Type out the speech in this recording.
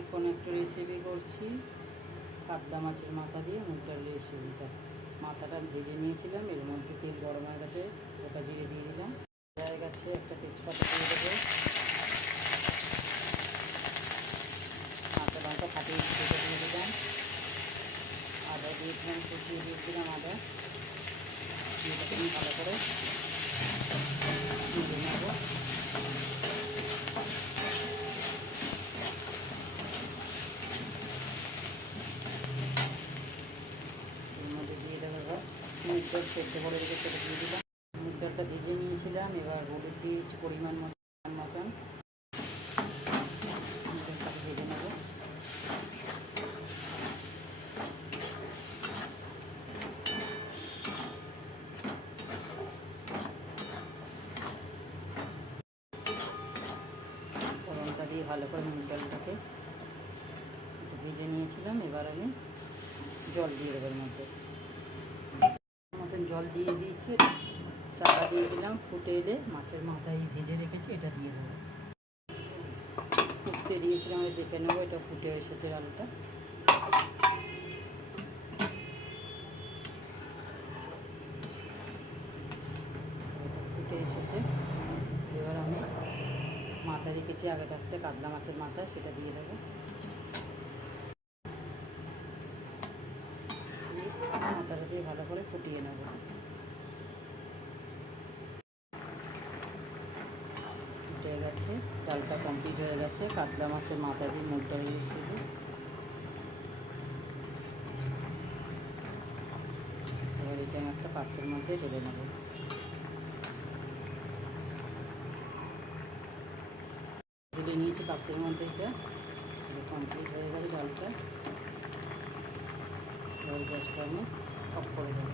এখন একটু রেসিপি করছি কাতলা মাছের মাথা দিয়ে মুগ ডালের রেসিপিটা। মাথাটা ভেজে নিয়েছিলাম, এর মধ্যে তেল গরম হয়ে গেছে, গোটা জিরে দিয়ে দিলাম, হয়ে গেছে একটা তেজপাতা দিয়ে দেবো, কাঁচা লঙ্কা ফাটিয়ে দিয়ে দিলাম, আদা দিয়েছিলাম, কুচিয়ে দিয়েছিলাম আদা দিয়ে ভালো করে দিয়ে নেবো। মুগ ডাল সেদ্ধ করে রেখে সেটা দিয়ে দিলাম। মুগ ডালটা ভিজিয়ে নিয়েছিলাম, এবার হলুদ দিয়েছি পরিমাণ মতন, মুগ ডালটাকে ভেজে নেব। ফোড়নটা দিয়ে ভালো করে মুগ ডালটাকে ভেজে নিয়েছিলাম, এবার আমি জল দিয়ে দেবো। এর মধ্যে জল দিয়ে দিয়েছি, চাপা দিয়ে দিলাম, ফুটে এলে মাছের মাথায় ভেজে রেখেছি এটা দিয়ে দেবো। ফুটতে দিয়েছিলাম, আমি দেখে নেবো এটা ফুটে এসেছে আলুটা। ফুটে এসেছে, এবার আমি মাথা রেখেছি আগে থাকতে কাতলা মাছের মাথা, সেটা দিয়ে দেবো। মাথাটা দিয়ে ভালো করে ফুটিয়ে নেব। ফুটে গেছে, ডালটা কমপ্লিট হয়ে গেছে, কাতলা মাছের মাথা দিয়ে মুগ ডাল রেসিপি। এবার এটা আমি একটা পাত্রের মধ্যে ঢেলে নেব। ঢেলে নিয়েছি পাত্রের মধ্যে, এটা কমপ্লিট হয়ে গেছে ডালটা। এবার গ্যাসটা আমি অফ করে দেবো।